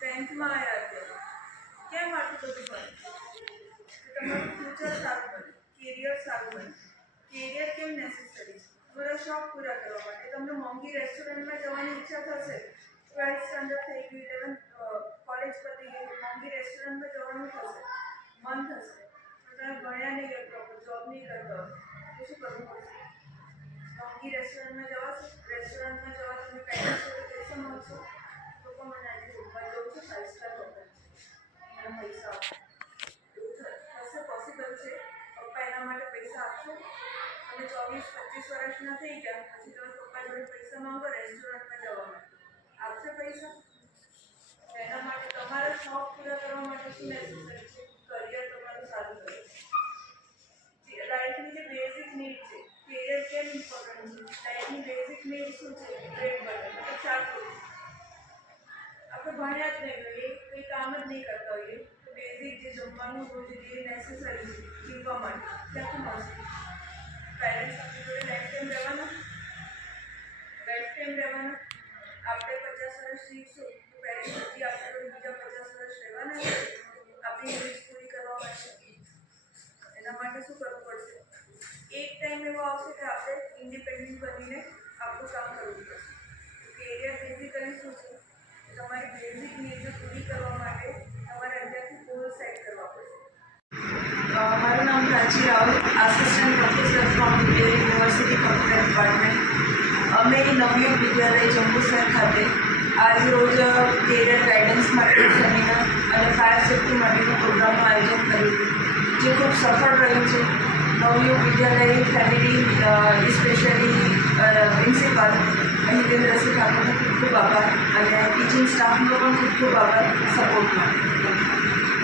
Thank you, my dear. Care for the people. Necessary છે તમારા શોખ પૂરા કરવા માટે તમને મોંઘી રેસ્ટોરન્ટમાં જવાની ઈચ્છા થશે ટ્વેલ્થ સ્ટાન્ડર્ડ થઈ ગયું ઇલેવન કોલેજ પતી ગઈ મોંઘી રેસ્ટોરન્ટમાં જવાનું થશે મન થશે પણ તમે ભણ્યા નહીં હોય પ્રોપર જોબ નહીં કરતા હોય તો શું કરવું પડશે મોંઘી રેસ્ટોરન્ટમાં જવાશે તમે ચોવીસ પચીસ વર્ષના થઈ ગયા પછી તમે પપ્પા જોડે પૈસા માંગો રેસ્ટોરન્ટમાં જવા માટે આપશે પૈસા એના માટે તમારા શોખ પૂરા કરવા માટે શું નેસેસરી છે કરિયર તમારું સારું કરે લાઈફની જે બેઝિક નીડ છે કેરિયર કેમ ઇમ્પોર્ટન્ટ છે લાઈફની બેઝિક નીડ શું છે બ્રેડ બટર મતલબ શાક રોટી આપણે ભણ્યા જ નહીં હોઈએ કંઈ કામ જ નહીં કરતા હોઈએ તો બેઝિક જે જમવાનું રોજ જે નેસેસરી છે જીવવા માટે ક્યાંથી મળશે પેરેન્ટ્સ આપણી જોડે લાઈફ ટાઈમ રહેવાના લાઈફ ટાઈમ રહેવાના આપણે પચાસ વર્ષ શીખશું તો પેરેન્ટ્સ હજી આપણા જોડે બીજા પચાસ વર્ષ રહેવાના છે આપણી નીડ્સ પૂરી કરવા માટે એના માટે શું કરવું પડશે એક ટાઈમ એવો આવશે કે આપણે ઇન્ડિપેન્ડન્ટ બનીને આપણું કામ કરવું પડશે કેરિયર બેઝિકલી શું છે કે તમારી બેઝિક નીડને પૂરી કરવા માટે તમારે અંદરથી ગોલ સેટ કરવા પડશે અ, મારું નામ Prachi Raval assistant professor from university computer department અમે નવયુગ વિદ્યાલય જંબુસર ખાતે આજ રોજ કેરિયર ગાઈડન્સ માટે સેમિનાર અને ફાયર સેફ્ટી માટેનો પ્રોગ્રામનું આયોજન કર્યું હતું જે ખૂબ સફળ રહ્યું છે Navyug Vidyalaya family specially principal Hitendrasinh ઠાકોરનો ખૂબ ખૂબ આભાર અને ટીચિંગ સ્ટાફનો પણ ખૂબ ખૂબ આભાર સપોર્ટ માટે